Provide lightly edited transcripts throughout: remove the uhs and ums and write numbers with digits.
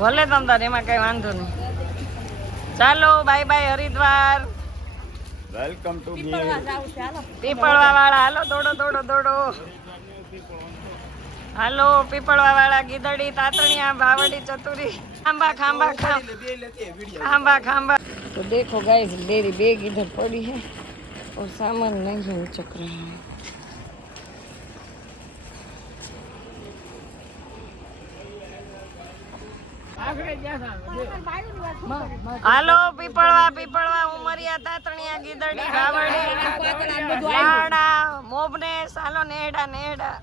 ભલે તમ તાર એમાં કઈ વાંધો નહીં. ચાલો bye bye Haridwar. Welcome to Piplava વાળા હાલો દોડો દોડો દોડો. હાલો પીપળવા વાળા ગીદડી તાતણિયા ભાવડી ચતુરી ખાંબા ખાંબા खांबा खांबा. तो देखो गाइस मेरी बैग इधर पड़ी है और सामान नहीं है उचक रहा है. હાલો પીપળવા પીપળવા ઉમરિયા તાતણિયા ગીદડી ભાવડી લાડા મોબને સાલો નેડા નેડા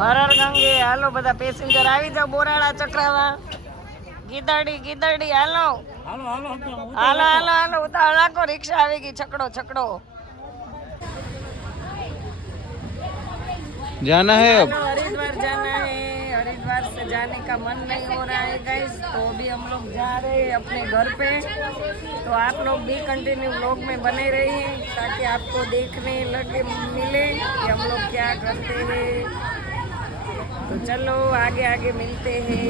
હરર ગંગે. હાલો બધા પેસેન્જર આવી જાવ બોરાળા ચક્રાવા ગીદડી ગીદડી. હાલો હાલો હાલો હાલો ઉતાવળ રાખો રિક્ષા આવી ગઈ. છકડો છકડો जाना है अब हरिद्वार जाना है. हरिद्वार से जाने का मन नहीं हो रहा है गाइस तो अभी हम लोग जा रहे हैं अपने घर पे. तो आप लोग भी कंटिन्यू व्लॉग में बने रहिए ताकि आपको देखने लगे मिले कि हम लोग क्या करते हैं. तो चलो आगे आगे मिलते हैं.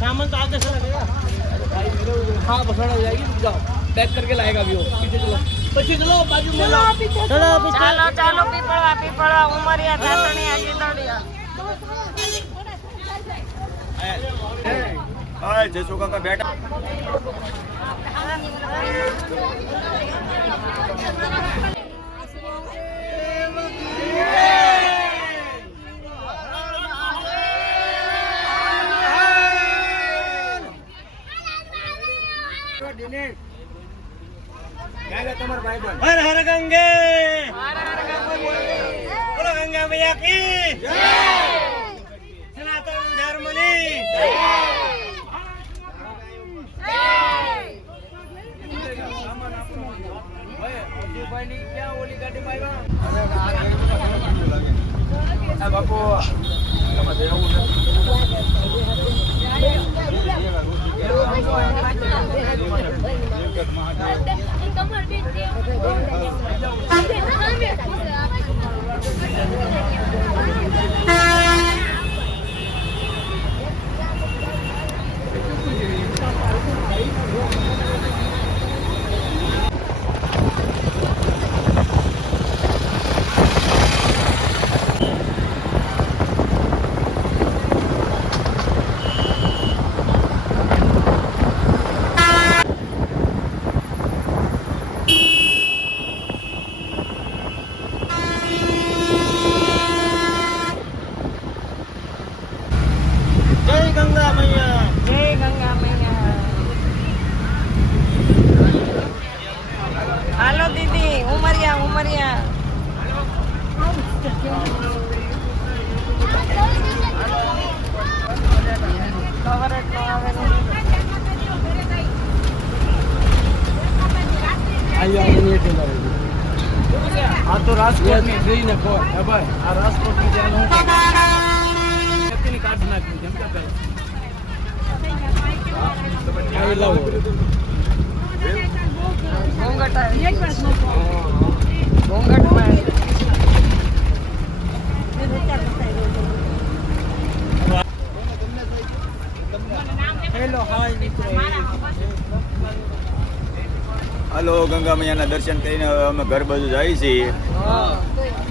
सामान तो आगे से लगेगा. हाँ बसाड़ा जाएगी. जाओ पैक करके लाएगा अभी वो. पीछे चलो पीछे चलो बाजू में चलो. ચાલો ચાલો પીપળવા પીપળવા ઉમરિયા તાતણિયા ગીદડિયા. हाय जयसु काका बेटा हर हर गंगे बोलो गंगा मैया की सनातन धर्म की बापू આ તો રાજકોટ ની ટ્રેન ને ફોર હે ભાઈ આ રાજકોટ ની ટ્રેન હું કેટલી કાઢ નાખી જેમ કે આઈ લવ ઘોંઘટ આવે ઘોંઘટ માં હેલો હાય મિત્રો. हेलो गंगा मैया ना दर्शन કરીને હવે અમે ઘર બાજુ જઈએ છીએ.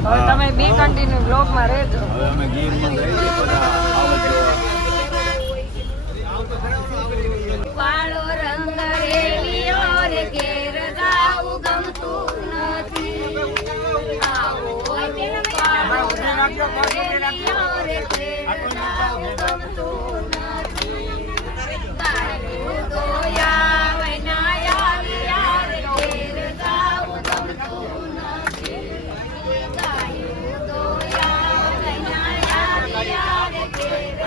હવે તમે બી કન્ટિન્યુ બ્લોગ માં રહેજો. હવે અમે ગીર માં જઈએ છીએ બધા આવજો. વાળો રંગ રેલિયો રે ઘેર જાવું ગમતું નથી. આવો વાળો રંગ રેલિયો રે ઘેર જાવું ગમતું નથી. તારું દોયા વૈનાયા વિયા રે ઘેર જાવું ગમતું નથી. તારું દોયા વૈનાયા વિયા રે ઘેર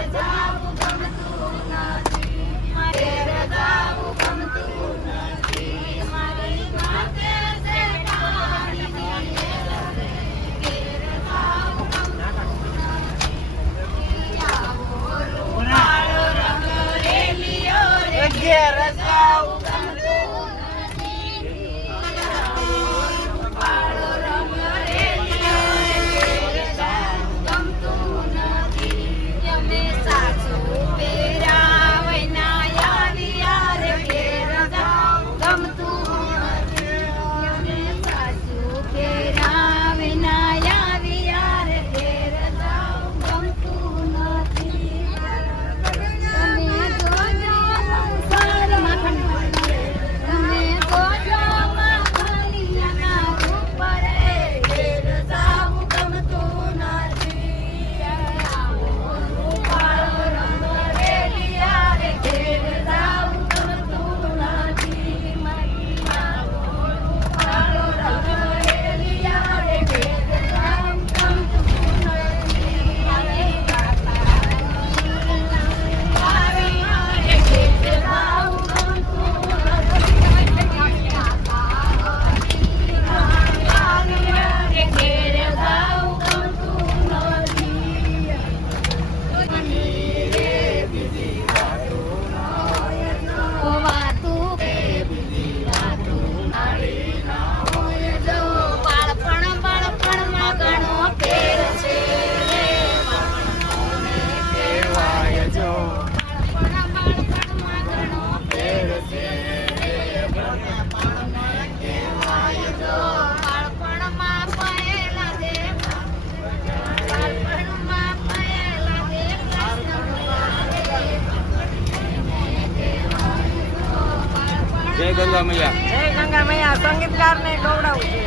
ગંગા મૈયા. જય ગંગા મૈયા. સંગીતકારને ગૌડાવું છે.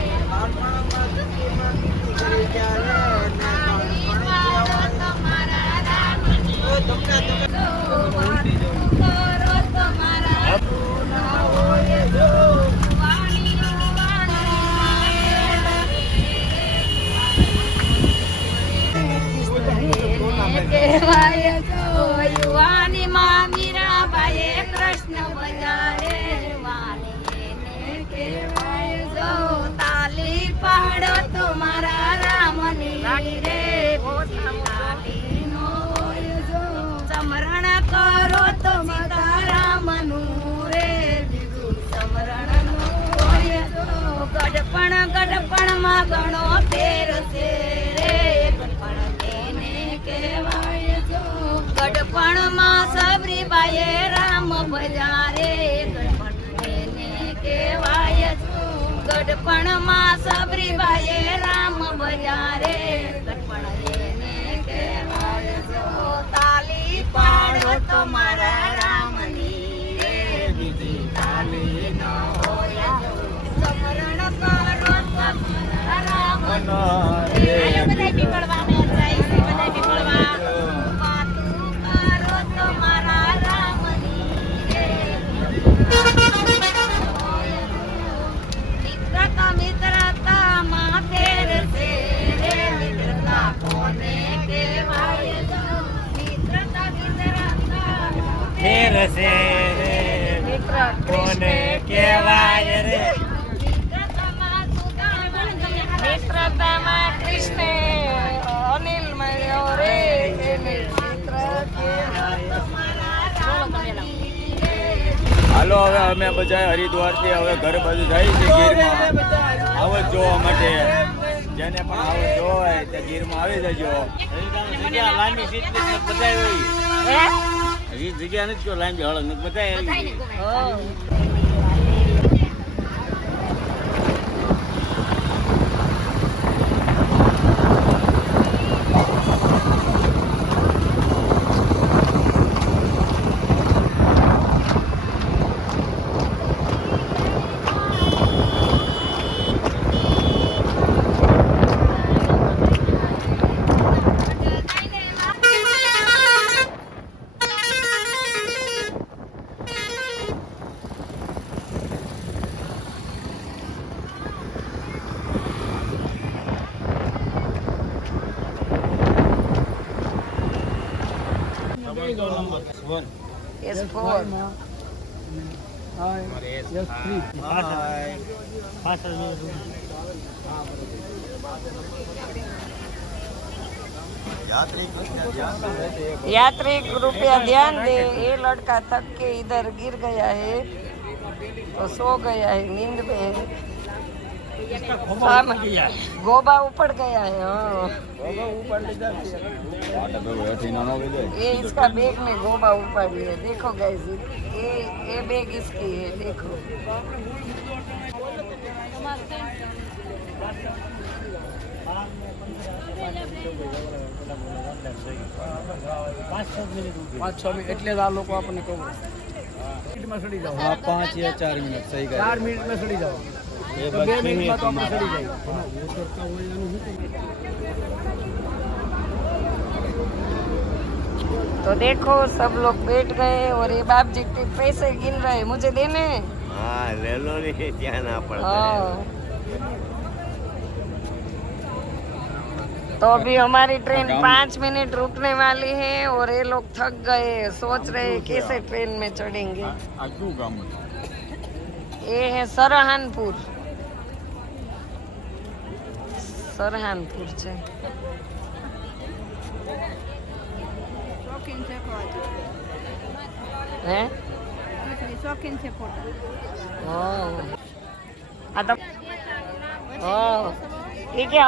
કહેવાય જો યુવાની માં મીરાબાઈએ કૃષ્ણ બજારે વાલીને કહેવાય જો તાલી પાડો તો મારા રામની રે તાલીનો હોય જો સમરણ કરો તો સીતારામનું રે સમરણનું હોય જો ગડપણ માં ઘણો ફેર છે રે ગડપણમાં સબરીબાઈએ રામ બજારે ગડપણ કહેવાય ગડપણમાં સબરીબાઈએ રામ બજારે ગડપણ કહેવાય તાલી પાડો તમારા રામની રે બીજી તાલી ન હોય સમરણ કરો તમારા રામની રે બધાય પીપળવા જાય છે બધાય પીપળવા કોને કહેવાય રે મિત્રતામાં કૃષ્ણ અનિલ મળ્યો રે એને મિત્ર કહેવાય. હાલો હવે અમે બધા હરિદ્વારથી હવે ઘર બાજુ જાય છે ગીરમાં આવત જોવા માટે. જેને પણ આવત જોવા હોય તે ગીરમાં આવી જજો. જગ્યા લાંબી સીટ બધા હોય હજી જગ્યા નથી જો લાંબી હળંગ બધા આવી S4. यात्री कृपया ध्यान दे, ये लड़का थक के इधर गिर गया है तो सो गया है, नींद में है। गोबा ऊपर गया है। ये इसका बैग में गोबा ऊपर है, देखो गाइस, ये बैग इसकी है, देखो। पाँच 6 मिनट એટલે જ આ લોકો આપણને કહું મિનિટમાં સડી જાવ. हाँ 5 या 4 मिनट सही 4 મિનિટમાં સડી જાવ. ये 2 મિનિટમાં તો આપણે સડી જાય. तो देखो सब लोग बैठ गए और ये बाप जी पैसे गिन रहे, मुझे देने। हाँ ले लो नहीं, क्या ना पड़ता है। हाँ। तो अभी हमारी ट्रेन 5 मिनट रुकने वाली है और ये लोग थक गए, सोच रहे हैं कैसे ट्रेन में चढ़ेंगे। ये है सरहानपुर, સરહાનપુર છે। હે શોખીન છે ફોટો। ઓ આ તો ઓ એ કે